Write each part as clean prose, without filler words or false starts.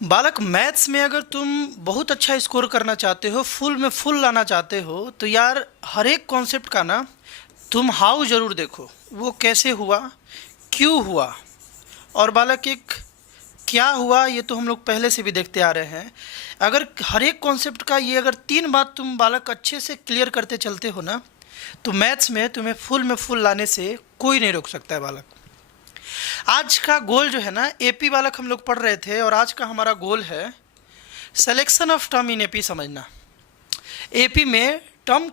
बालक, मैथ्स में अगर तुम बहुत अच्छा स्कोर करना चाहते हो, फुल में फुल लाना चाहते हो, तो यार हर एक कॉन्सेप्ट का ना तुम हाउ ज़रूर देखो। वो कैसे हुआ, क्यों हुआ, और बालक एक क्या हुआ, ये तो हम लोग पहले से भी देखते आ रहे हैं। अगर हर एक कॉन्सेप्ट का ये अगर 3 बात तुम बालक अच्छे से क्लियर करते चलते हो ना, तो मैथ्स में तुम्हें फुल में फुल लाने से कोई नहीं रोक सकता है बालक। आज का गोल जो है ना, एपी बालक हम लोग पढ़ रहे थे, और आज का हमारा गोल है selection of term in AP समझना। एपी में टर्म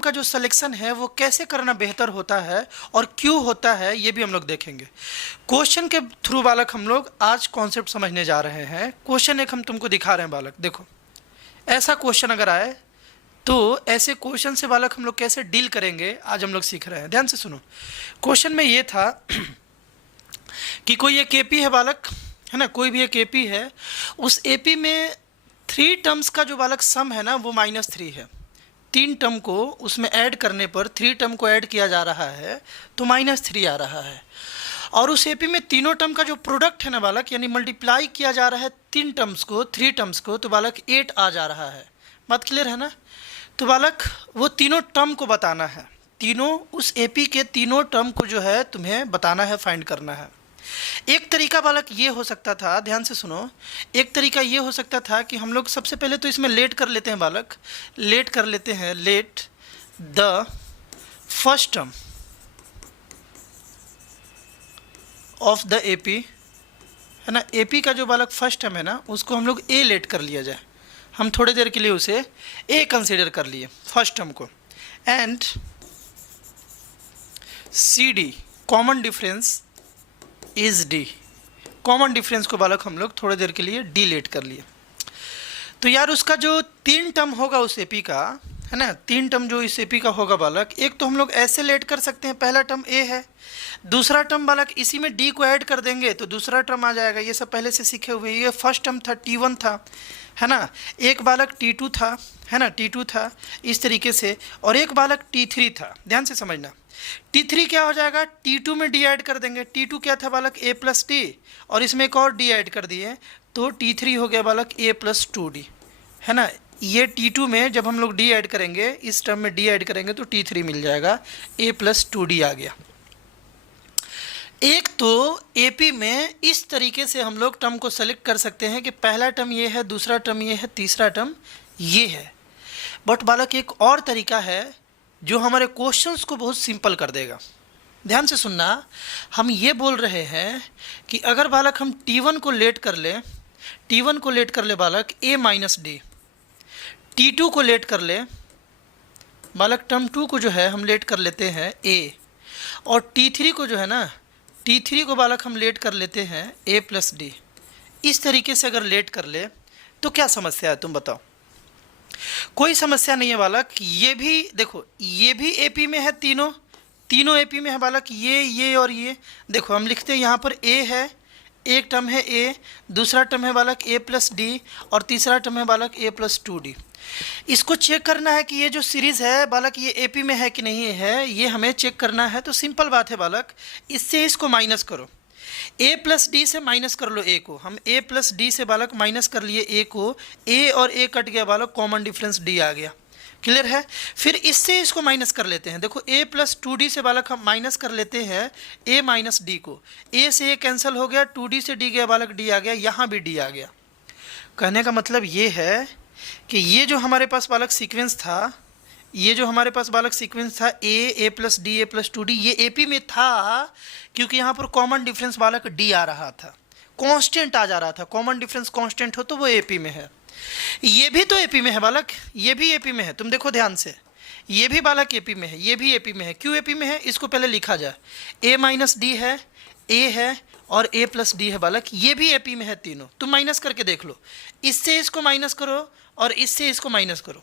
का जो सिलेक्शन है वो कैसे करना बेहतर होता है और क्यों होता है, ये भी हम लोग देखेंगे। क्वेश्चन के थ्रू बालक हम लोग आज कॉन्सेप्ट समझने जा रहे हैं। क्वेश्चन एक हम तुमको दिखा रहे हैं बालक, देखो। ऐसा क्वेश्चन अगर आए तो ऐसे क्वेश्चन से बालक हम लोग कैसे डील करेंगे, आज हम लोग सीख रहे हैं। ध्यान से सुनो। क्वेश्चन में ये था कि कोई एक एपी है बालक, है ना, कोई भी एक एपी है। उस एपी में 3 टर्म्स का जो बालक सम है ना, वो -3 है। 3 टर्म को उसमें ऐड करने पर, 3 टर्म को ऐड किया जा रहा है तो -3 आ रहा है। और उस एपी में तीनों टर्म का जो प्रोडक्ट है ना बालक, यानी मल्टीप्लाई किया जा रहा है 3 टर्म्स को, तो बालक 8 आ जा रहा है। बात क्लियर है ना। तो बालक वो तीनों टर्म को बताना है, उस एपी के तीनों टर्म को जो है तुम्हें बताना है, फाइंड करना है। एक तरीका बालक ये हो सकता था, ध्यान से सुनो। एक तरीका ये हो सकता था कि हम लोग सबसे पहले तो इसमें लेट कर लेते हैं बालक, लेट कर लेते हैं, late the first term of the AP, है ना। एपी का जो बालक फर्स्ट टर्म है ना, उसको हम लोग ए लेट कर लिया जाए। हम थोड़ी देर के लिए उसे ए कंसीडर कर लिए, फर्स्ट टर्म को। And c d, common difference is d, common difference को बालक हम लोग थोड़ी देर के लिए डी लेट कर लिए। तो यार उसका जो 3 टर्म होगा उस एपी का, है ना, 3 टर्म जो इस एपी का होगा बालक, एक तो हम लोग ऐसे लेट कर सकते हैं, पहला टर्म ए है, दूसरा टर्म बालक इसी में डी को ऐड कर देंगे तो दूसरा टर्म आ जाएगा। ये सब पहले से सीखे हुए। ये फर्स्ट टर्म था, T1 था, है ना। एक बालक T2 था, है ना, T2 था इस तरीके से, और एक बालक T3 था। ध्यान से समझना। T3 क्या हो जाएगा, T2 में डी ऐड कर देंगे। T2 क्या था बालक, A+D, और इसमें एक और डी ऐड कर दिए तो T3 हो गया बालक A+2D, है ना। ये T2 में जब हम लोग डी ऐड करेंगे, इस टर्म में डी ऐड करेंगे तो T3 मिल जाएगा, A+2D आ गया। एक तो एपी में इस तरीके से हम लोग टर्म को सेलेक्ट कर सकते हैं कि पहला टर्म ये है, दूसरा टर्म ये है, तीसरा टर्म ये है। बट बालक एक और तरीका है जो हमारे क्वेश्चंस को बहुत सिंपल कर देगा। ध्यान से सुनना। हम ये बोल रहे हैं कि अगर बालक हम T1 को लेट कर ले, T1 को लेट कर ले बालक A-D, T2 को लेट कर ले बालक, टर्म 2 को जो है हम लेट कर लेते हैं A, और T3 को जो है ना, T3 को बालक हम लेट कर लेते हैं A+D। इस तरीके से अगर लेट कर ले तो क्या समस्या है, तुम बताओ। कोई समस्या नहीं है बालक। ये भी देखो, ये भी एपी में है, तीनों एपी में है बालक, ये और ये। देखो हम लिखते हैं यहाँ पर ए है, एक टर्म है ए, दूसरा टर्म है बालक A+D, और तीसरा टर्म है बालक A+2D। इसको चेक करना है कि ये जो सीरीज़ है बालक, ये एपी में है कि नहीं है, ये हमें चेक करना है। तो सिंपल बात है बालक, इससे इसको माइनस करो, A+D से माइनस कर लो ए को। हम A+D से बालक माइनस कर लिए ए को, ए और ए कट गया बालक, कॉमन डिफरेंस डी आ गया। क्लियर है। फिर इससे इसको माइनस कर लेते हैं। देखो A+2D से बालक हम माइनस कर लेते हैं A-D को। ए से ए कैंसिल हो गया, 2D से डी गया बालक, डी आ गया, यहाँ भी डी आ गया। कहने का मतलब ये है कि ये जो हमारे पास बालक सीक्वेंस था, ये जो हमारे पास बालक सीक्वेंस था A+D A+2D, ये एपी में था क्योंकि यहाँ पर कॉमन डिफरेंस बालक डी आ रहा था, कांस्टेंट आ जा रहा था। कॉमन डिफरेंस कांस्टेंट हो तो वो एपी में है। ये भी तो एपी में है बालक, ये भी एपी में है। तुम देखो ध्यान से, ये भी बालक एपी में है, ये भी एपी में है। क्यों एपी में है, इसको पहले लिखा जाए। A-D है, ए है, और A+D है बालक, ये भी एपी में है तीनों। तुम माइनस करके देख लो, इससे इसको माइनस करो और इससे इसको माइनस करो,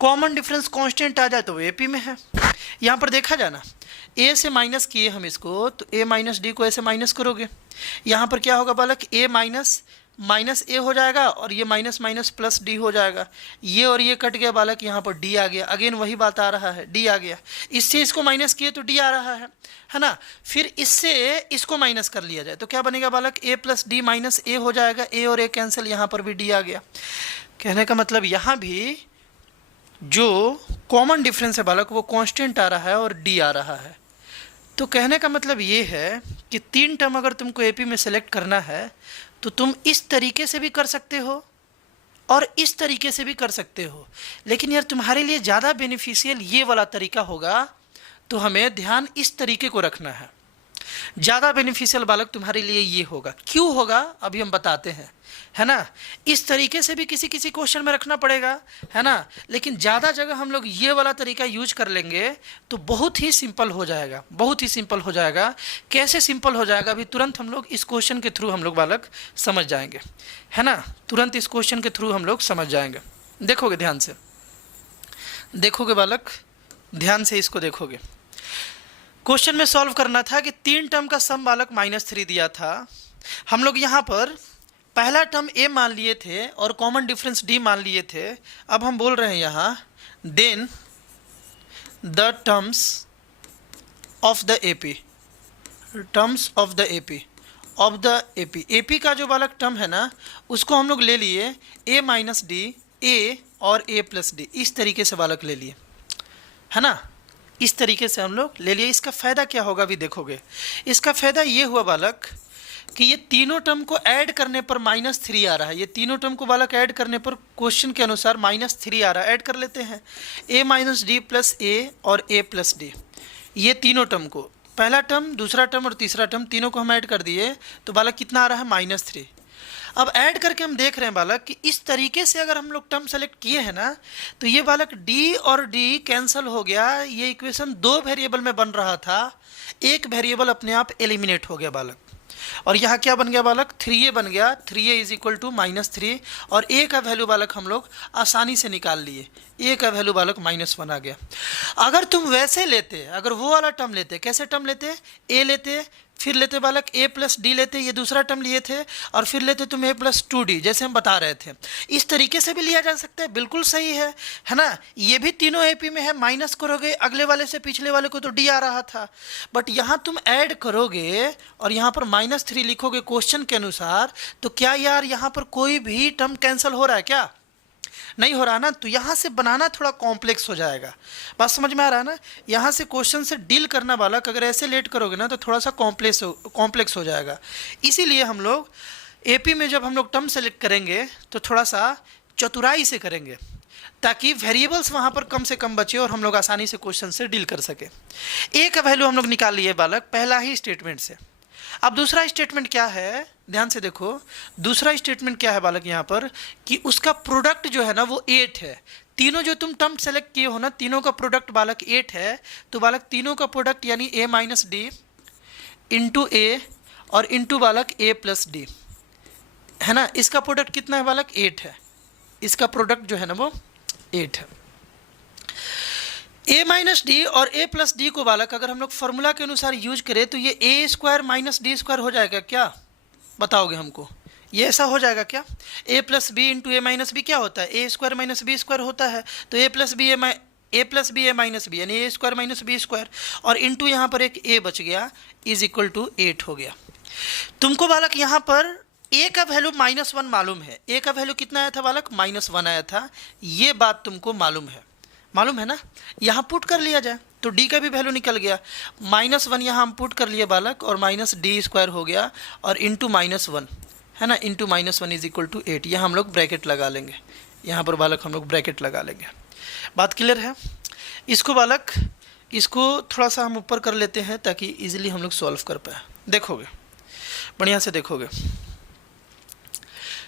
कॉमन डिफरेंस कांस्टेंट आ जाए तो वो एपी में है। यहाँ पर देखा जाना, ए से माइनस किए हम इसको, तो A-D को ऐसे माइनस करोगे, यहाँ पर क्या होगा बालक, A- माइनस ए हो जाएगा और ये माइनस माइनस प्लस डी हो जाएगा। ये और ये कट गया बालक, यहाँ पर डी आ गया। अगेन वही बात आ रहा है, डी आ गया। इससे इसको माइनस किए तो डी आ रहा है ना। फिर इससे इसको माइनस कर लिया जाए तो क्या बनेगा बालक, ए प्लस डी माइनस ए हो जाएगा। ए और ए कैंसिल, यहाँ पर भी डी आ गया। कहने का मतलब यहाँ भी जो कॉमन डिफरेंस है बालक वो कांस्टेंट आ रहा है और डी आ रहा है। तो कहने का मतलब ये है कि 3 टर्म अगर तुमको एपी में सेलेक्ट करना है तो तुम इस तरीके से भी कर सकते हो और इस तरीके से भी कर सकते हो, लेकिन यार तुम्हारे लिए ज़्यादा बेनिफिशियल ये वाला तरीका होगा, तो हमें ध्यान इस तरीके को रखना है। ज़्यादा बेनिफिशियल बालक तुम्हारे लिए ये होगा। क्यों होगा अभी हम बताते हैं, है ना। इस तरीके से भी किसी किसी क्वेश्चन में रखना पड़ेगा, है ना, लेकिन ज़्यादा जगह हम लोग ये वाला तरीका यूज कर लेंगे तो बहुत ही सिंपल हो जाएगा, बहुत ही सिंपल हो जाएगा। कैसे सिंपल हो जाएगा अभी तुरंत हम लोग इस क्वेश्चन के थ्रू हम लोग बालक समझ जाएंगे, है ना। तुरंत इस क्वेश्चन के थ्रू हम लोग समझ जाएंगे। देखोगे ध्यान से, देखोगे बालक, ध्यान से इसको देखोगे। क्वेश्चन में सॉल्व करना था कि 3 टर्म का सम बालक -3 दिया था। हम लोग यहाँ पर पहला टर्म ए मान लिए थे और कॉमन डिफरेंस डी मान लिए थे। अब हम बोल रहे हैं यहाँ then the terms of the AP, terms of the AP, of the AP. AP का जो बालक टर्म है ना उसको हम लोग ले लिए ए माइनस डी, ए और ए प्लस डी, इस तरीके से बालक ले लिए, है ना। इस तरीके से हम लोग ले लिए। इसका फ़ायदा क्या होगा अभी देखोगे। इसका फ़ायदा ये हुआ बालक कि ये तीनों टर्म को ऐड करने पर -3 आ रहा है। ये तीनों टर्म को बालक ऐड करने पर क्वेश्चन के अनुसार -3 आ रहा है। ऐड कर लेते हैं a माइनस डी प्लस ए और a प्लस डी, ये तीनों टर्म को, पहला टर्म, दूसरा टर्म और तीसरा टर्म, तीनों को हम ऐड कर दिए तो बालक कितना आ रहा है -3। अब ऐड करके हम देख रहे हैं बालक कि इस तरीके से अगर हम लोग टर्म सेलेक्ट किए हैं ना तो ये बालक d और d कैंसिल हो गया। ये इक्वेशन 2 वेरिएबल में बन रहा था, एक वेरिएबल अपने आप एलिमिनेट हो गया बालक। और यहाँ क्या बन गया बालक, 3a बन गया। 3a इज इक्वल टू -3 और a का वैल्यू बालक हम लोग आसानी से निकाल लिए। a का वैल्यू बालक -1 आ गया। अगर तुम वैसे लेते, अगर वो वाला टर्म लेते, कैसे टर्म लेते, a लेते, फिर लेते बालक a प्लस डी लेते, ये दूसरा टर्म लिए थे, और फिर लेते तुम a प्लस 2d, जैसे हम बता रहे थे। इस तरीके से भी लिया जा सकता है, बिल्कुल सही है ना। ये भी तीनों एपी में है, माइनस करोगे अगले वाले से पिछले वाले को तो d आ रहा था, बट यहाँ तुम ऐड करोगे और यहाँ पर -3 लिखोगे क्वेश्चन के अनुसार, तो क्या यार यहाँ पर कोई भी टर्म कैंसिल हो रहा है क्या, नहीं हो रहा ना। तो यहाँ से बनाना थोड़ा कॉम्प्लेक्स हो जाएगा, बात समझ में आ रहा है ना। यहाँ से क्वेश्चन से डील करना बालक अगर ऐसे लेट करोगे ना तो थोड़ा सा कॉम्प्लेक्स हो जाएगा। इसीलिए हम लोग एपी में जब हम लोग टर्म सेलेक्ट करेंगे तो थोड़ा सा चतुराई से करेंगे ताकि वेरिएबल्स वहाँ पर कम से कम बचे और हम लोग आसानी से क्वेश्चन से डील कर सके। ए का वैल्यू हम लोग निकाल लिए बालक पहला ही स्टेटमेंट से। अब दूसरा स्टेटमेंट क्या है, ध्यान से देखो। दूसरा स्टेटमेंट क्या है बालक यहाँ पर कि उसका प्रोडक्ट जो है ना वो 8 है। तीनों जो तुम टर्म सेलेक्ट किए हो ना, तीनों का प्रोडक्ट बालक 8 है। तो बालक तीनों का प्रोडक्ट यानी a माइनस डी इंटू ए और इंटू बालक a प्लस डी, है ना। इसका प्रोडक्ट कितना है बालक, 8 है। इसका प्रोडक्ट जो है ना वो 8 है। a माइनस डी और a प्लस डी को बालक अगर हम लोग फॉर्मूला के अनुसार यूज करें तो ये a square minus d square हो जाएगा क्या, बताओगे हमको। ये ऐसा हो जाएगा क्या, a plus b into a minus b क्या होता है, a square minus b square होता है। तो a plus b a minus b यानी a square minus b square, और इंटू यहाँ पर एक a बच गया इज इक्वल टू 8 हो गया। तुमको बालक यहाँ पर a का वैल्यू -1 मालूम है। a का वैल्यू कितना आया था बालक, -1 आया था। ये बात तुमको मालूम है ना। यहाँ पुट कर लिया जाए तो d का भी वैल्यू निकल गया। -1 यहाँ हम पुट कर लिए बालक और माइनस डी स्क्वायर हो गया और इंटू -1, है ना, इंटू -1 इज इक्वल टू 8। यहाँ हम लोग ब्रैकेट लगा लेंगे, यहाँ पर बालक हम लोग ब्रैकेट लगा लेंगे। बात क्लियर है। इसको बालक इसको थोड़ा सा हम ऊपर कर लेते हैं ताकि इजीली हम लोग सॉल्व कर पाए। देखोगे, बढ़िया से देखोगे,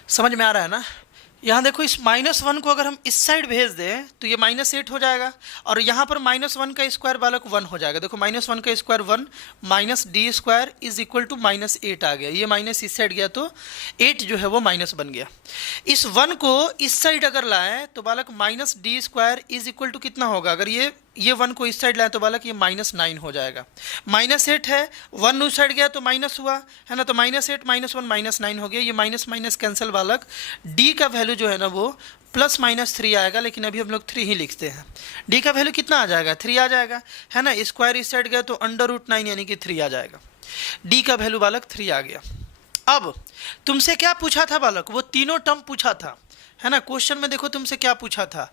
समझ में आ रहा है ना। यहाँ देखो इस -1 को अगर हम इस साइड भेज दें तो ये -8 हो जाएगा और यहाँ पर -1 का स्क्वायर बालक 1 हो जाएगा। देखो -1 का square 1 minus d square is equal to -8 आ गया। ये माइनस इस साइड गया तो 8 जो है वो माइनस बन गया। इस 1 को इस साइड अगर लाएं तो बालक -d square is equal to कितना होगा, अगर ये ये 1 को इस साइड लाए तो बालक ये -9 हो जाएगा। -8 है, 1 उस साइड गया तो माइनस हुआ है ना, तो -8 -1 -9 हो गया। ये माइनस माइनस कैंसिल बालक, डी का वैल्यू जो है ना वो +-3 आएगा, लेकिन अभी हम लोग 3 ही लिखते हैं। डी का वैल्यू कितना आ जाएगा, 3 आ जाएगा है ना। स्क्वायर इस साइड गया तो √9 यानी कि 3 आ जाएगा। डी का वैल्यू बालक 3 आ गया। अब तुमसे क्या पूछा था बालक, वो तीनों टर्म पूछा था है ना। क्वेश्चन में देखो तुमसे क्या पूछा था,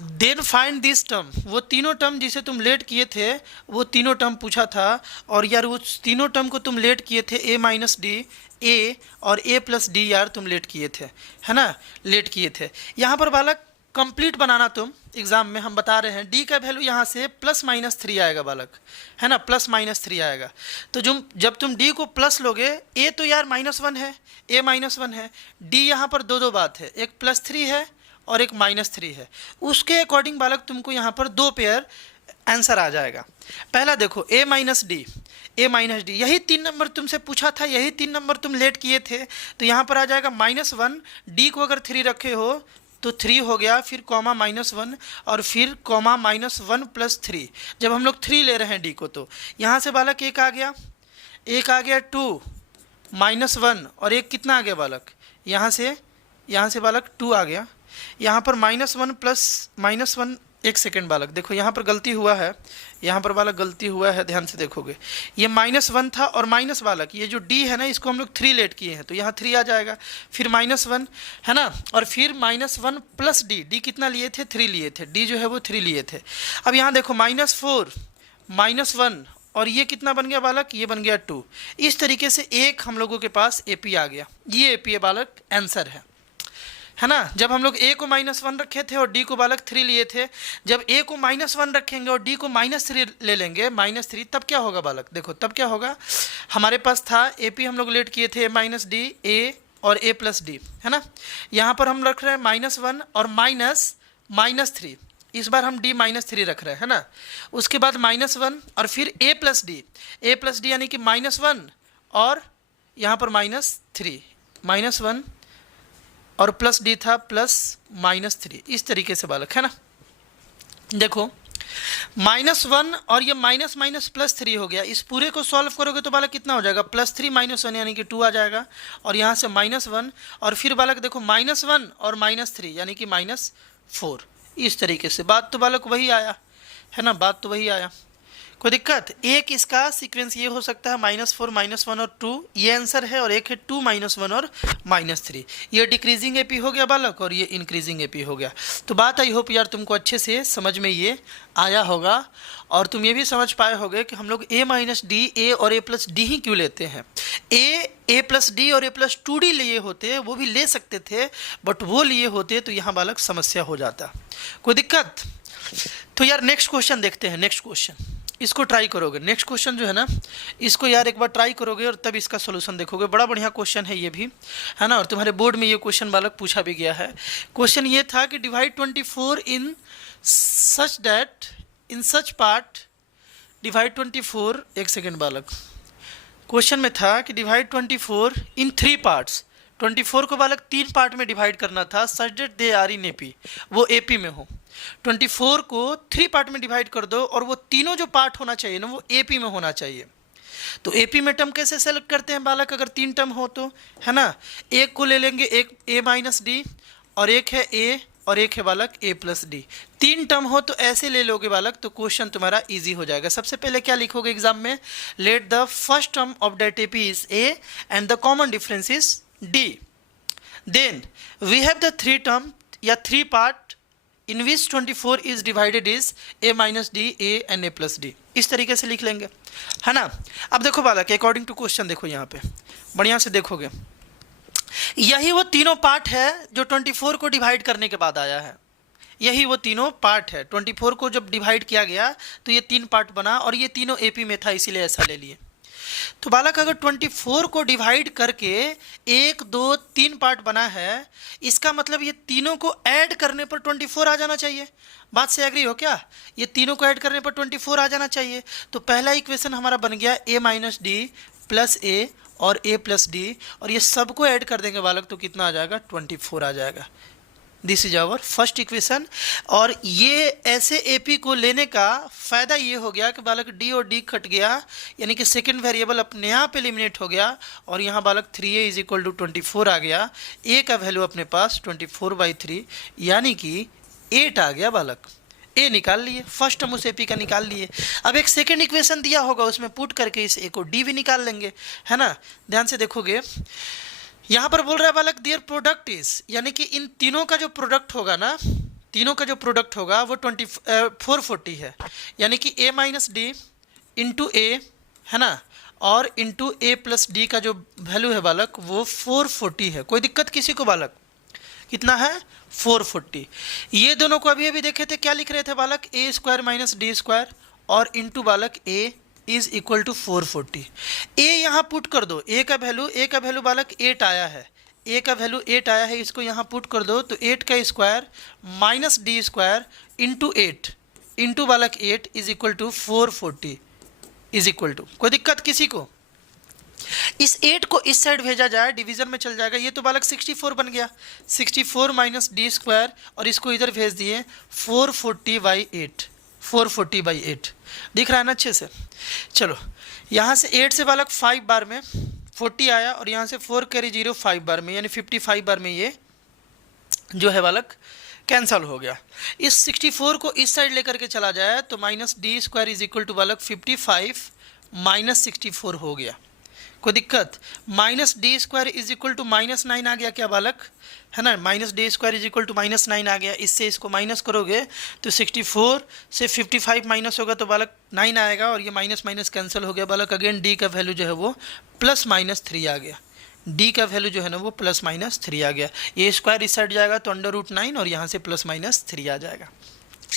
देन फाइंड दिस टर्म, वो तीनों टर्म जिसे तुम लेट किए थे वो तीनों टर्म पूछा था। और यार वो तीनों टर्म को तुम लेट किए थे a-d, a और a+d यार तुम लेट किए थे है ना, लेट किए थे। यहाँ पर बालक कंप्लीट बनाना तुम एग्जाम में हम बता रहे हैं। डी का वैल्यू यहाँ से +-3 आएगा बालक है ना, +-3 आएगा। तो जब तुम डी को प्लस लोगे, ए तो यार -1 है, ए -1 है, डी यहाँ पर दो बात है, एक +3 है और एक -3 है। उसके अकॉर्डिंग बालक तुमको यहाँ पर 2 पेयर आंसर आ जाएगा। पहला देखो a-d, a-d, यही 3 नंबर तुमसे पूछा था, यही 3 नंबर तुम लेट किए थे। तो यहाँ पर आ जाएगा -1, डी को अगर 3 रखे हो तो 3 हो गया, फिर कॉमा -1 और फिर कॉमा -1 + 3। जब हम लोग 3 ले रहे हैं डी को तो यहाँ से बालक एक आ गया, 2 -1 और एक कितना आ गया बालक, यहाँ से बालक 2 आ गया। यहाँ पर -1 + -1, एक सेकेंड बालक देखो यहाँ पर गलती हुआ है, यहाँ पर बालक गलती हुआ है, ध्यान से देखोगे। ये -1 था और माइनस बालक ये जो d है ना इसको हम लोग 3 लेट किए हैं तो यहाँ 3 आ जाएगा, फिर -1 है ना, और फिर -1 + d कितना लिए थे, 3 लिए थे, d जो है वो 3 लिए थे। अब यहाँ देखो -4 -1 और ये कितना बन गया बालक, ये बन गया 2। इस तरीके से एक हम लोगों के पास AP आ गया, ये AP है बालक, आंसर है ना। जब हम लोग a को -1 रखे थे और d को बालक 3 लिए थे, जब a को -1 रखेंगे और d को -3 ले लेंगे, -3, तब क्या होगा बालक, देखो तब क्या होगा। हमारे पास था AP हम लोग लेट किए थे a-d, a और a+d है ना। यहाँ पर हम रख रहे हैं -1 और -3, इस बार हम d -3 रख रहे हैं है ना। उसके बाद -1 और फिर a+d यानी कि -1 और यहाँ पर -3, -1 और +d था +-3, इस तरीके से बालक है ना। देखो -1 और ये माइनस +3 हो गया, इस पूरे को सॉल्व करोगे तो बालक कितना हो जाएगा, +3 - 1 यानी कि 2 आ जाएगा। और यहाँ से -1 और फिर बालक देखो -1 और -3 यानी कि -4, इस तरीके से बात तो बालक वही आया है ना, बात तो वही आया। कोई दिक्कत, एक इसका सीक्वेंस ये हो सकता है -4 -1 और 2, ये आंसर है, और एक है 2 -1 और -3, ये डिक्रीजिंग AP हो गया बालक और ये इंक्रीजिंग AP हो गया। तो बात आई होप यार तुमको अच्छे से समझ में ये आया होगा, और तुम ये भी समझ पाए होगे कि हम लोग a-d, a और a+d ही क्यों लेते हैं। a+d और a+2d लिए होते, वो भी ले सकते थे, बट वो लिए होते तो यहाँ बालक समस्या हो जाता। कोई दिक्कत। तो यार नेक्स्ट क्वेश्चन देखते हैं, नेक्स्ट क्वेश्चन इसको ट्राई करोगे, नेक्स्ट क्वेश्चन जो है ना इसको यार एक बार ट्राई करोगे और तब इसका सोल्यूशन देखोगे। बड़ा बढ़िया क्वेश्चन है ये भी है ना, और तुम्हारे बोर्ड में ये क्वेश्चन बालक पूछा भी गया है। क्वेश्चन ये था कि डिवाइड 24 इन सच पार्ट, डिवाइड 24, एक सेकेंड बालक, क्वेश्चन में था कि डिवाइड 24 इन 3 पार्ट्स, 24 को बालक 3 पार्ट में डिवाइड करना था, such that they are in AP, वो AP में हो। 24 को 3 पार्ट में डिवाइड कर दो और वो तीनों जो पार्ट होना चाहिए ना वो AP में होना चाहिए। तो AP में टर्म कैसे सेलेक्ट करते हैं बालक, अगर 3 टर्म हो तो है ना, एक को ले लेंगे, एक a-d और एक है a और एक है बालक a+d। 3 टर्म हो तो ऐसे ले लोगे बालक, तो क्वेश्चन तुम्हारा इजी हो जाएगा। सबसे पहले क्या लिखोगे एग्जाम में, let the first term of that AP is a and the common difference is d, then we have the 3 term या 3 part in which 24 is divided is a-d, a and a+d, इस तरीके से लिख लेंगे है ना। अब देखो बालक अकॉर्डिंग टू क्वेश्चन देखो, यहाँ पे बढ़िया से देखोगे, यही वो तीनों पार्ट है जो 24 को डिवाइड करने के बाद आया है, यही वो तीनों पार्ट है। 24 को जब डिवाइड किया गया तो ये 3 पार्ट बना और ये तीनों AP में था, इसीलिए ऐसा ले लिए। तो बालक अगर 24 को डिवाइड करके 1 2 3 पार्ट बना है, इसका मतलब ये तीनों को ऐड करने पर 24 आ जाना चाहिए। बात से एग्री हो क्या, ये तीनों को ऐड करने पर 24 आ जाना चाहिए। तो पहला इक्वेशन हमारा बन गया a-d + a और a+d, और ये सबको ऐड कर देंगे बालक तो कितना आ जाएगा, 24 आ जाएगा। This is our first equation. और ये ऐसे एपी को लेने का फ़ायदा ये हो गया कि बालक डी और डी कट गया, यानी कि सेकंड वेरिएबल अपने आप एलिमिनेट हो गया, और यहाँ बालक 3a इज इक्वल टू 24 आ गया। ए का वैल्यू अपने पास 24/3 यानी कि 8 आ गया बालक। ए निकाल लिए, फर्स्ट हम उस एपी का निकाल लिए। अब एक सेकेंड इक्वेशन दिया होगा, उसमें पुट करके इस ए को डी भी निकाल लेंगे, है ना। ध्यान से देखोगे, यहाँ पर बोल रहा है बालक देयर प्रोडक्ट इज, यानी कि इन तीनों का जो प्रोडक्ट होगा ना, तीनों का जो प्रोडक्ट होगा वो 440 है, यानी कि a माइनस डी इंटू ए, है ना, और इंटू ए प्लस डी का जो वैल्यू है बालक वो 440 है। कोई दिक्कत किसी को बालक? कितना है? 440। ये दोनों को अभी अभी देखे थे, क्या लिख रहे थे बालक? ए स्क्वायर माइनस डी स्क्वायर और इंटू बालक ए इज इक्वल टू 440। ए यहाँ पुट कर दो, ए का वैल्यू बालक 8 आया है, ए का वैल्यू 8 आया है, इसको यहाँ पुट कर दो तो 8 का square minus d square into 8 into बालक 8 is equal to 440 is equal to. कोई दिक्कत किसी को? इस 8 को इस साइड भेजा जाए, डिवीजन में चल जाएगा, ये तो बालक 64 बन गया, 64 माइनस डी स्क्वायर, और इसको इधर भेज दिए 440/8, 440/8 दिख रहा है ना अच्छे से। चलो यहाँ से 8 से बालक 5 बार में 40 आया, और यहाँ से 4 कैरी 0 5 बार में, यानी 55 बार में ये जो है बालक कैंसल हो गया। इस 64 को इस साइड लेकर के चला जाए तो minus d square is equal to बालक 55 माइनस 64 हो गया। कोई दिक्कत? Minus d square is equal to -9 आ गया क्या बालक, है ना। Minus d square is equal to -9 आ गया, इससे इसको माइनस करोगे तो 64 से 55 माइनस होगा तो बालक 9 आएगा, और ये माइनस माइनस कैंसिल हो गया बालक। अगेन डी का वैल्यू जो है वो +-3 आ गया, डी का वैल्यू जो है ना वो +-3 आ गया। ये स्क्वायर इस साइड जाएगा तो √9 और यहाँ से +-3 आ जाएगा।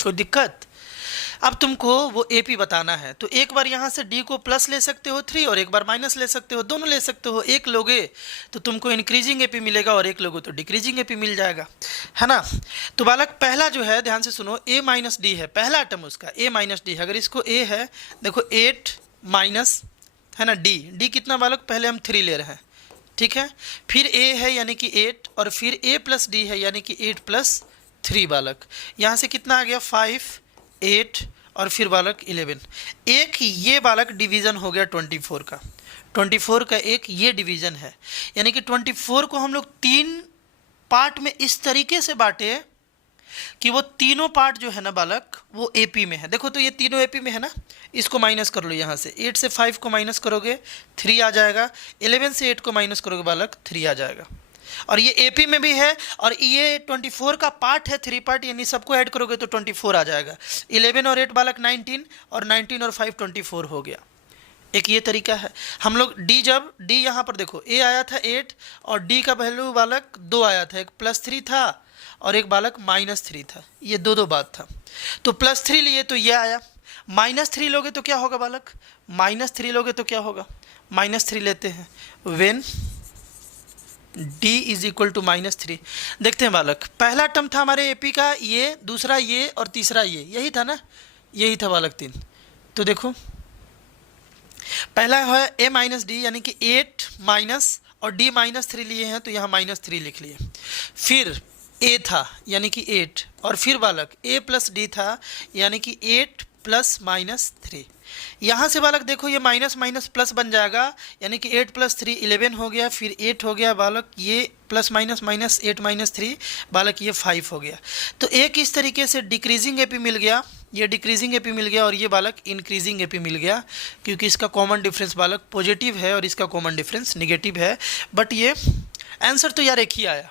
कोई दिक्कत? अब तुमको वो एपी बताना है, तो एक बार यहाँ से डी को प्लस ले सकते हो 3 और एक बार माइनस ले सकते हो, दोनों ले सकते हो। एक लोगे तो तुमको इंक्रीजिंग एपी मिलेगा और एक लोगे तो डिक्रीजिंग एपी मिल जाएगा, है ना। तो बालक पहला जो है, ध्यान से सुनो, a माइनस डी है, पहला टर्म उसका a माइनस डी है। अगर इसको a है, देखो 8 माइनस, है ना, डी कितना बालक? पहले हम 3 ले रहे हैं, ठीक है, फिर a है यानी कि 8, और फिर a प्लस डी है यानी कि 8 + 3 बालक। यहाँ से कितना आ गया? 5 8 और फिर बालक 11। एक ये बालक डिवीज़न हो गया 24 का, 24 का एक ये डिवीज़न है, यानी कि 24 को हम लोग 3 पार्ट में इस तरीके से बांटे कि वो तीनों पार्ट जो है ना बालक वो एपी में है। देखो तो ये तीनों एपी में है ना, इसको माइनस कर लो, यहाँ से 8 से 5 को माइनस करोगे 3 आ जाएगा, 11 से 8 को माइनस करोगे बालक 3 आ जाएगा, और ये एपी में भी है, और ये 24 का पार्ट है, 3 पार्ट, यानी सबको ऐड करोगे तो 24 आ जाएगा। 11 और 8 बालक 19, और 19 और 5 24 हो गया। एक ये तरीका है हम लोग जब डी यहाँ पर देखो ए आया था 8 और डी का वैल्यू बालक 2 आया था, एक +3 था और एक बालक -3 था, ये दो बात था। तो +3 लिए तो ये आया, -3 लोगे तो क्या होगा बालक? -3 लोगे तो क्या होगा? -3 लेते हैं when d is equal to -3। देखते हैं बालक, पहला टर्म था हमारे एपी का ये, दूसरा ये और तीसरा ये, यही था ना, यही था बालक 3। तो देखो पहला है a माइनस डी, यानी कि 8 माइनस और d -3 लिए हैं तो यहाँ -3 लिख लिए। फिर a था यानी कि 8, और फिर बालक a प्लस डी था यानी कि 8 + -3। यहाँ से बालक देखो ये माइनस माइनस प्लस बन जाएगा, यानी कि 8 + 3 11 हो गया, फिर 8 हो गया बालक, ये +- -8 - 3 बालक ये 5 हो गया। तो एक इस तरीके से डिक्रीजिंग एपी मिल गया, ये डिक्रीजिंग एपी मिल गया, और ये बालक इंक्रीजिंग एपी मिल गया, क्योंकि इसका कॉमन डिफरेंस बालक पॉजिटिव है और इसका कॉमन डिफरेंस निगेटिव है। बट ये आंसर तो यार एक ही आया,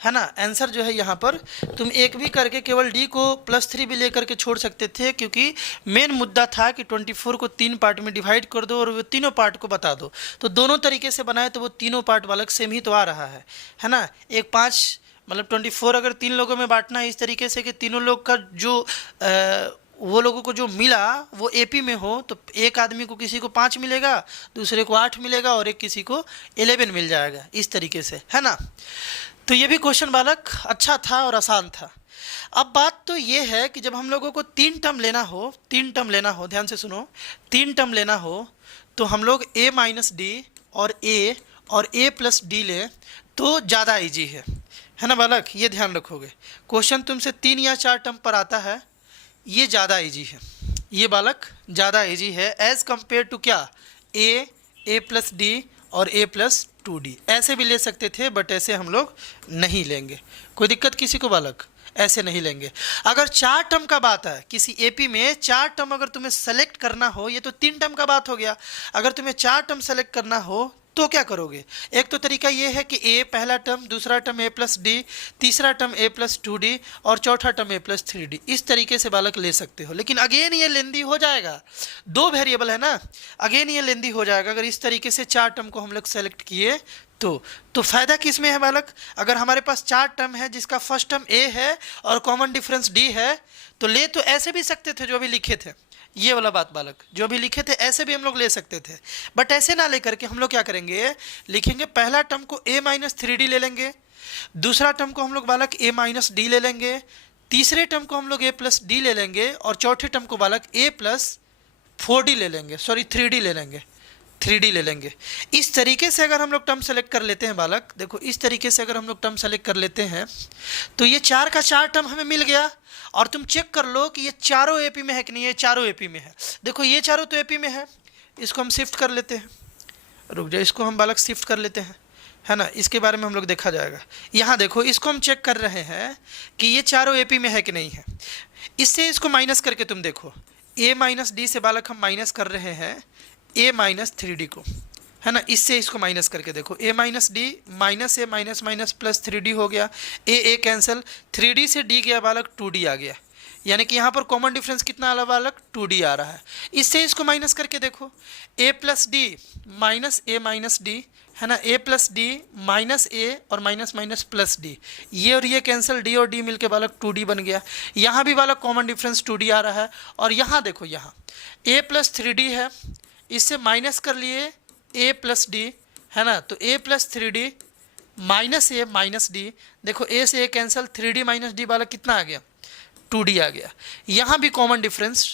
है ना। आंसर जो है यहाँ पर तुम एक भी करके केवल डी को +3 भी लेकर के छोड़ सकते थे, क्योंकि मेन मुद्दा था कि 24 को 3 पार्ट में डिवाइड कर दो और वो तीनों पार्ट को बता दो। तो दोनों तरीके से बनाए तो वो तीनों पार्ट बालक सेम ही तो आ रहा है ना। एक 5 मतलब 24 अगर 3 लोगों में बांटना है इस तरीके से कि तीनों लोग का जो वो लोगों को जो मिला वो एपी में हो, तो एक आदमी को किसी को 5 मिलेगा, दूसरे को 8 मिलेगा और एक किसी को 11 मिल जाएगा, इस तरीके से, है ना। तो ये भी क्वेश्चन बालक अच्छा था और आसान था। अब बात तो ये है कि जब हम लोगों को 3 टर्म लेना हो, ध्यान से सुनो, 3 टर्म लेना हो तो हम लोग a माइनस डी और a प्लस डी लें तो ज़्यादा ईजी है। है ना बालक, ये ध्यान रखोगे। क्वेश्चन तुमसे 3 या 4 टर्म पर आता है, ये ज़्यादा इजी है, ये बालक ज़्यादा इजी है एज़ कम्पेयर टू क्या, ए प्लस डी और ए प्लस 2d। ऐसे भी ले सकते थे बट ऐसे हम लोग नहीं लेंगे। कोई दिक्कत किसी को बालक? ऐसे नहीं लेंगे। अगर 4 टर्म का बात है किसी एपी में, 4 टर्म अगर तुम्हें सेलेक्ट करना हो, ये तो 3 टर्म का बात हो गया, अगर तुम्हें 4 टर्म सेलेक्ट करना हो तो क्या करोगे? एक तो तरीका ये है कि ए पहला टर्म, दूसरा टर्म ए प्लस डी, तीसरा टर्म ए प्लस 2d और चौथा टर्म ए प्लस 3d। इस तरीके से बालक ले सकते हो, लेकिन अगेन ये लेंदी हो जाएगा, 2 वेरिएबल है ना, अगेन ये लेंदी हो जाएगा अगर इस तरीके से 4 टर्म को हम लोग सेलेक्ट किए तो फ़ायदा किस में है बालक? अगर हमारे पास 4 टर्म है जिसका फर्स्ट टर्म ए है और कॉमन डिफरेंस डी है, तो ले तो ऐसे भी सकते थे जो भी लिखे थे, ये वाला बात बालक, जो भी लिखे थे ऐसे भी हम लोग ले सकते थे, बट ऐसे ना लेकर के हम लोग क्या करेंगे, लिखेंगे पहला टर्म को a माइनस 3d ले लेंगे, दूसरा टर्म को हम लोग बालक a माइनस डी ले लेंगे, तीसरे टर्म को हम लोग a प्लस डी ले लेंगे और चौथे टर्म को बालक a प्लस 4d ले लेंगे, सॉरी 3d ले लेंगे, 3d ले लेंगे। इस तरीके से अगर हम लोग टर्म सेलेक्ट कर लेते हैं बालक, देखो इस तरीके से अगर हम लोग टर्म सेलेक्ट कर लेते हैं तो ये 4 का 4 टर्म हमें मिल गया। और तुम चेक कर लो कि ये चारों एपी में है कि नहीं, ये चारों एपी में है। देखो ये चारों तो एपी में है, इसको हम शिफ्ट कर लेते हैं, रुक जाओ, इसको हम बालक शिफ्ट कर लेते हैं, है ना, इसके बारे में हम लोग देखा जाएगा। यहाँ देखो इसको हम चेक कर रहे हैं कि ये चारों एपी में है कि नहीं है। इससे इसको माइनस करके तुम देखो, a माइनस डी से बालक हम माइनस कर रहे हैं a माइनस 3d को, है ना, इससे इसको माइनस करके देखो, a minus D minus a minus minus plus 3d हो गया, a कैंसिल, 3d से d गया बालक 2d आ गया, यानी कि यहाँ पर कॉमन डिफरेंस कितना आ रहा बालक, 2d आ रहा है। इससे इसको माइनस करके देखो, a plus D minus a minus D, है ना, a plus D minus a और माइनस माइनस प्लस डी, ये और ये कैंसिल, d और d मिलके बालक 2d बन गया। यहाँ भी बालक कॉमन डिफरेंस 2d आ रहा है। और यहाँ देखो, यहाँ a प्लस 3d है, इससे माइनस कर लिए a प्लस डी, है ना, तो a plus 3d minus a minus D, देखो a से a cancel, 3d minus D बालक कितना आ गया, 2d आ गया। यहाँ भी कॉमन डिफरेंस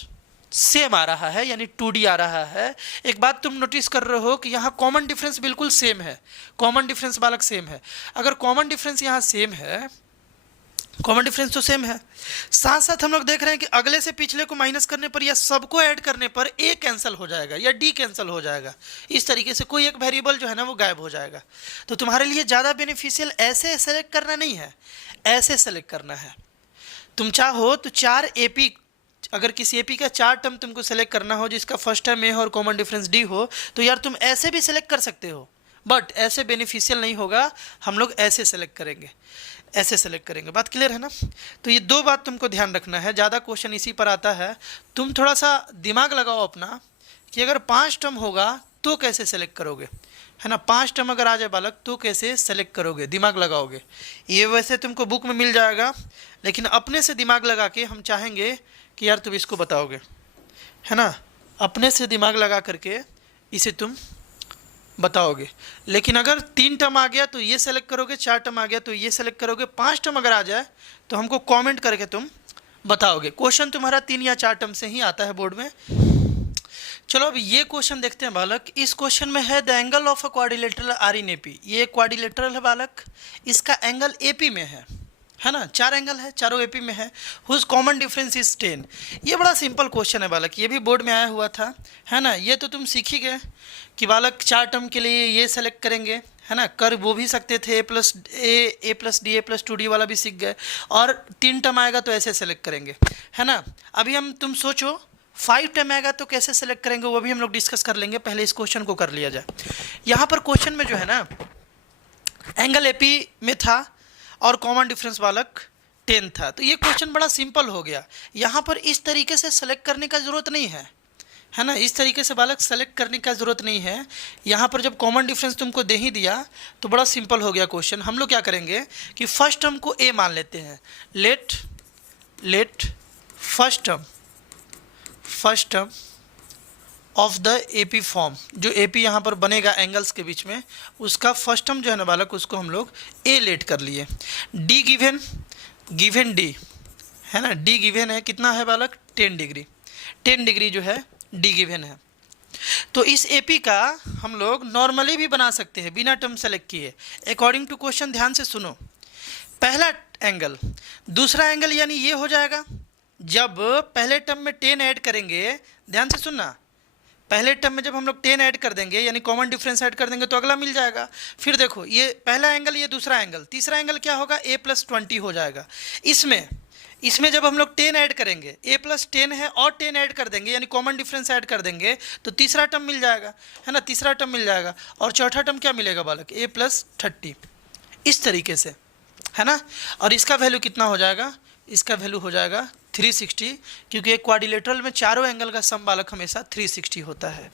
सेम आ रहा है, यानी 2d आ रहा है। एक बात तुम नोटिस कर रहे हो कि यहाँ कॉमन डिफरेंस बिल्कुल सेम है, कॉमन डिफरेंस बालक सेम है। अगर कॉमन डिफरेंस यहाँ सेम है, कॉमन डिफरेंस तो सेम है, साथ साथ हम लोग देख रहे हैं कि अगले से पिछले को माइनस करने पर या सबको ऐड करने पर a कैंसिल हो जाएगा या d कैंसिल हो जाएगा। इस तरीके से कोई एक वेरिएबल जो है ना वो गायब हो जाएगा। तो तुम्हारे लिए ज़्यादा बेनिफिशियल ऐसे सेलेक्ट करना नहीं है, ऐसे सेलेक्ट करना है। तुम चाहो तो 4 AP, अगर किसी एपी का 4 टर्म तुमको सेलेक्ट करना हो जिसका फर्स्ट टर्म ए हो और कॉमन डिफरेंस डी हो, तो यार तुम ऐसे भी सेलेक्ट कर सकते हो, बट ऐसे बेनिफिशियल नहीं होगा, हम लोग ऐसे सेलेक्ट करेंगे, ऐसे सेलेक्ट करेंगे। बात क्लियर है ना? तो ये 2 बात तुमको ध्यान रखना है, ज़्यादा क्वेश्चन इसी पर आता है। तुम थोड़ा सा दिमाग लगाओ अपना कि अगर 5 टर्म होगा तो कैसे सेलेक्ट करोगे, है ना, 5 टर्म अगर आ जाए बालक तो कैसे सेलेक्ट करोगे, दिमाग लगाओगे। ये वैसे तुमको बुक में मिल जाएगा, लेकिन अपने से दिमाग लगा के हम चाहेंगे कि यार तुम इसको बताओगे, है ना, अपने से दिमाग लगा करके इसे तुम बताओगे। लेकिन अगर 3 टर्म आ गया तो ये सेलेक्ट करोगे, 4 टर्म आ गया तो ये सेलेक्ट करोगे, 5 टर्म अगर आ जाए तो हमको कमेंट करके तुम बताओगे। क्वेश्चन तुम्हारा 3 या 4 टर्म से ही आता है बोर्ड में। चलो अब ये क्वेश्चन देखते हैं बालक। इस क्वेश्चन में है the angle of a quadrilateral are in AP. ये क्वाड्रिलेटरल है बालक, इसका एंगल एपी में है ना, 4 एंगल है, चारों एपी में है, हुज कॉमन डिफरेंस इज 10। ये बड़ा सिंपल क्वेश्चन है बालक, ये भी बोर्ड में आया हुआ था, है ना। ये तो तुम सीख ही गए कि बालक 4 टर्म के लिए ये सेलेक्ट करेंगे, है ना, कर वो भी सकते थे, A plus D A plus 2d वाला भी सीख गए। और 3 टर्म आएगा तो ऐसे सेलेक्ट करेंगे, है ना। अभी हम तुम सोचो 5 टर्म आएगा तो कैसे सेलेक्ट करेंगे, वो भी हम लोग डिस्कस कर लेंगे, पहले इस क्वेश्चन को कर लिया जाए। यहाँ पर क्वेश्चन में जो है ना एंगल एपी में था और कॉमन डिफरेंस बालक 10 था, तो ये क्वेश्चन बड़ा सिंपल हो गया। यहाँ पर इस तरीके से सेलेक्ट करने का ज़रूरत नहीं है ना, इस तरीके से बालक सेलेक्ट करने का ज़रूरत नहीं है। यहाँ पर जब कॉमन डिफरेंस तुमको दे ही दिया तो बड़ा सिंपल हो गया क्वेश्चन। हम लोग क्या करेंगे कि फर्स्ट टर्म को ए मान लेते हैं, let first term of the AP form, जो एपी यहाँ पर बनेगा एंगल्स के बीच में, उसका फर्स्ट टर्म जो है ना बालक उसको हम लोग ए लेट कर लिए। डी गिवन डी, है ना, डी गिवन है, कितना है बालक 10 डिग्री, 10 डिग्री जो है डी गिवन है। तो इस एपी का हम लोग नॉर्मली भी बना सकते हैं बिना टर्म सेलेक्ट किए। अकॉर्डिंग टू क्वेश्चन ध्यान से सुनो, पहला एंगल, दूसरा एंगल यानी ये हो जाएगा जब पहले टर्म में 10 ऐड करेंगे, ध्यान से सुनना, पहले टर्म में जब हम लोग 10 ऐड कर देंगे यानी कॉमन डिफरेंस ऐड कर देंगे तो अगला मिल जाएगा। फिर देखो ये पहला एंगल, ये दूसरा एंगल, तीसरा एंगल क्या होगा, a+20 हो जाएगा। इसमें जब हम लोग 10 ऐड करेंगे, a+10 है और 10 ऐड कर देंगे यानी कॉमन डिफरेंस ऐड कर देंगे तो तीसरा टर्म मिल जाएगा, है ना, तीसरा टर्म मिल जाएगा। और चौथा टर्म क्या मिलेगा बालक, a+30, इस तरीके से, है ना। और इसका वैल्यू कितना हो जाएगा, इसका वैल्यू हो जाएगा 360, क्योंकि एक क्वाड्रिलेटरल में चारों एंगल का सम बालक हमेशा 360 होता है।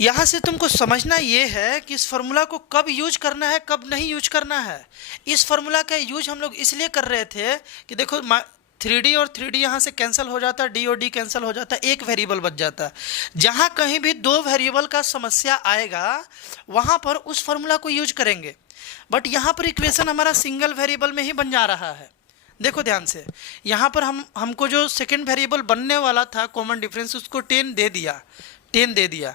यहाँ से तुमको समझना ये है कि इस फार्मूला को कब यूज करना है, कब नहीं यूज करना है। इस फार्मूला का यूज हम लोग इसलिए कर रहे थे कि देखो 3D और 3D यहाँ से कैंसिल हो जाता है, D और D कैंसिल हो जाता है, एक वेरिएबल बच जाता है। जहाँ कहीं भी दो वेरिएबल का समस्या आएगा वहाँ पर उस फार्मूला को यूज करेंगे। बट यहाँ पर इक्वेशन हमारा सिंगल वेरिएबल में ही बन जा रहा है। देखो ध्यान से, यहाँ पर हमको जो सेकेंड वेरिएबल बनने वाला था कॉमन डिफरेंस, उसको 10 दे दिया।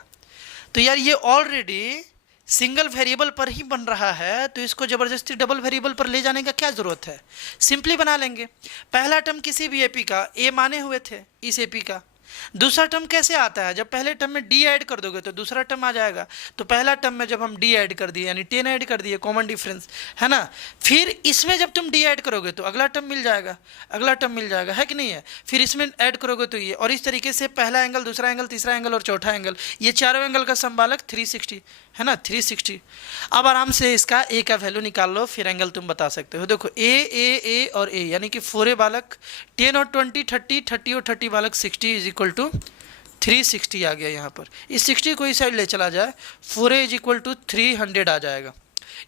तो यार ये ऑलरेडी सिंगल वेरिएबल पर ही बन रहा है, तो इसको ज़बरदस्ती डबल वेरिएबल पर ले जाने का क्या ज़रूरत है। सिंपली बना लेंगे। पहला टर्म किसी भी एपी का ए माने हुए थे, इस एपी का। दूसरा टर्म कैसे आता है, जब पहले टर्म में डी ऐड कर दोगे तो दूसरा टर्म आ जाएगा। तो पहला टर्म में जब हम डी ऐड कर दिए यानी 10 ऐड कर दिए, कॉमन डिफरेंस, है ना। फिर इसमें जब तुम डी ऐड करोगे तो अगला टर्म मिल जाएगा, है कि नहीं है। फिर इसमें ऐड करोगे तो ये, और इस तरीके से पहला एंगल, दूसरा एंगल, तीसरा एंगल और चौथा एंगल, ये चारों एंगल का सम बालक 360, है ना, 360। अब आराम से इसका ए का वैल्यू निकाल लो, फिर एंगल तुम बता सकते हो। देखो ए और ए यानी कि 4a बालक 10 और 20 30, 30 और 30 बालक 60 इज इक्वल टू 360 आ गया। यहाँ पर इस 60 को इस साइड ले चला जाए, 4a इज इक्वल टू 300 आ जाएगा।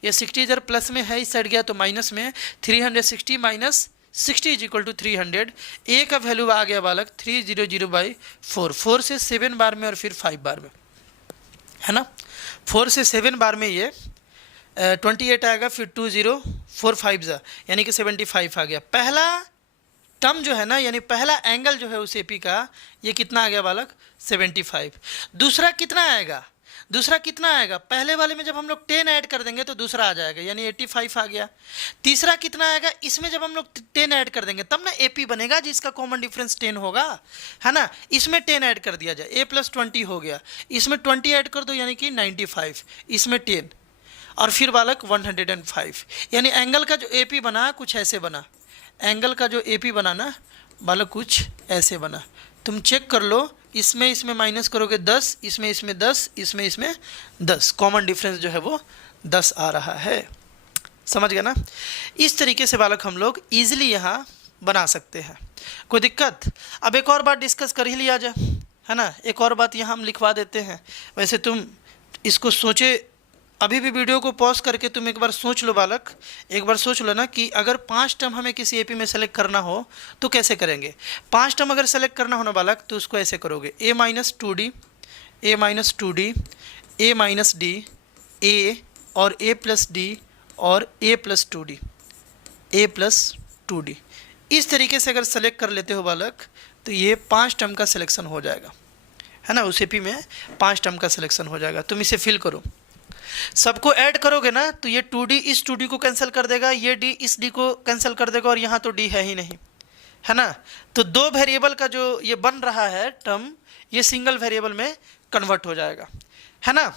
ये 60 इधर प्लस में है, इस साइड गया तो माइनस में, 360 माइनस 60 इज इक्वल टू 300। ए का वैल्यू आ गया बालक 300/4, 4 से 7 बार में और फिर 5 बार में, है ना। 4 से 7 बार में ये 28 आएगा, फिर 20 4 5 यानी कि 75 आ गया। पहला टर्म जो है ना, यानी पहला एंगल जो है उस एपी का, ये कितना आ गया बालक, 75। दूसरा कितना आएगा, पहले वाले में जब हम लोग 10 ऐड कर देंगे तो दूसरा आ जाएगा यानी 85 आ गया। तीसरा कितना आएगा, इसमें जब हम लोग 10 ऐड कर देंगे तब ना एपी बनेगा जिसका कॉमन डिफरेंस 10 होगा, है ना। इसमें 10 ऐड कर दिया जाए, a+20 हो गया, इसमें 20 ऐड कर दो यानी कि 95, इसमें 10 और फिर बालक 105। यानी एंगल का जो एपी बना कुछ ऐसे बना, एंगल का जो एपी बना ना बालक कुछ ऐसे बना। तुम चेक कर लो, इसमें माइनस करोगे 10, इसमें 10, इसमें 10, कॉमन डिफरेंस जो है वो 10 आ रहा है। समझ गया ना। इस तरीके से बालक हम लोग ईजिली यहाँ बना सकते हैं, कोई दिक्कत। अब एक और बात डिस्कस कर ही लिया जाए, है ना। एक और बात यहाँ हम लिखवा देते हैं। वैसे तुम इसको सोचे, अभी भी वीडियो को पॉज करके तुम एक बार सोच लो बालक, एक बार सोच लो ना कि अगर 5 टर्म हमें किसी एपी में सेलेक्ट करना हो तो कैसे करेंगे। 5 टर्म अगर सेलेक्ट करना हो ना बालक तो उसको ऐसे करोगे, a-2d, a-2d, a-d, a और a+d और a+2d, a+2d। इस तरीके से अगर सेलेक्ट कर लेते हो बालक तो ये 5 टर्म का सिलेक्शन हो जाएगा, है ना। उस एपी में 5 टर्म का सिलेक्शन हो जाएगा। तुम इसे फिल करो, सबको ऐड करोगे ना तो ये 2d इस 2d को कैंसिल कर देगा, ये d इस d को कैंसिल कर देगा और यहाँ तो d है ही नहीं, है ना। तो दो वेरिएबल का जो ये बन रहा है टर्म, ये सिंगल वेरिएबल में कन्वर्ट हो जाएगा, है ना।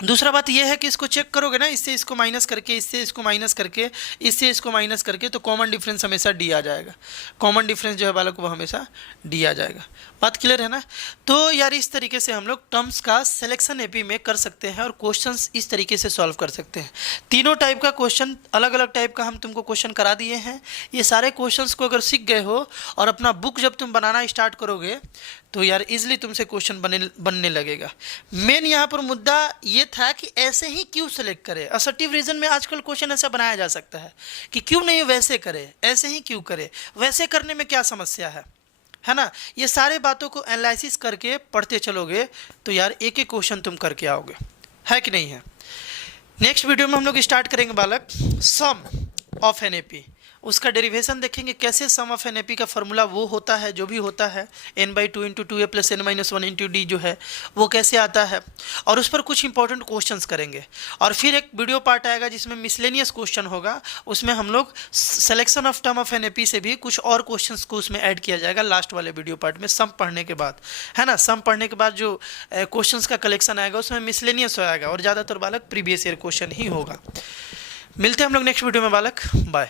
दूसरा बात यह है कि इसको चेक करोगे ना, इससे इसको माइनस करके, इससे इसको माइनस करके, इससे इसको माइनस करके, तो कॉमन डिफरेंस हमेशा डी आ जाएगा। कॉमन डिफरेंस जो है बालक वो हमेशा डी आ जाएगा। बात क्लियर है ना। तो यार इस तरीके से हम लोग टर्म्स का सिलेक्शन एपी में कर सकते हैं और क्वेश्चंस इस तरीके से सॉल्व कर सकते हैं। तीनों टाइप का क्वेश्चन, अलग अलग टाइप का हम तुमको क्वेश्चन करा दिए हैं। ये सारे क्वेश्चंस को अगर सीख गए हो और अपना बुक जब तुम बनाना स्टार्ट करोगे तो यार इजीली तुमसे क्वेश्चन बनने लगेगा। मेन यहाँ पर मुद्दा ये था कि ऐसे ही क्यों सेलेक्ट करें। असर्टिव रीजन में आजकल क्वेश्चन ऐसा बनाया जा सकता है कि क्यों नहीं वैसे करे, ऐसे ही क्यों करे, वैसे करने में क्या समस्या है ना। ये सारे बातों को एनालिसिस करके पढ़ते चलोगे तो यार एक एक क्वेश्चन तुम करके आओगे, है कि नहीं है। नेक्स्ट वीडियो में हम लोग स्टार्ट करेंगे बालक सम ऑफ एन एपी। उसका डेरिवेशन देखेंगे कैसे सम ऑफ एन ए पी का फॉर्मूला वो होता है जो भी होता है n/2 into 2a plus n-1 into D जो है वो कैसे आता है, और उस पर कुछ इंपॉर्टेंट क्वेश्चंस करेंगे। और फिर एक वीडियो पार्ट आएगा जिसमें मिसलेनियस क्वेश्चन होगा, उसमें हम लोग selection of term of an A P से भी कुछ और क्वेश्चंस को उसमें ऐड किया जाएगा लास्ट वाले वीडियो पार्ट में, सम पढ़ने के बाद, है ना। सम पढ़ने के बाद जो क्वेश्चंस का कलेक्शन आएगा उसमें मिसलेनियस आएगा और ज़्यादातर बालक प्रीवियस ईयर क्वेश्चन ही होगा। मिलते हैं हम लोग नेक्स्ट वीडियो में बालक, बाय।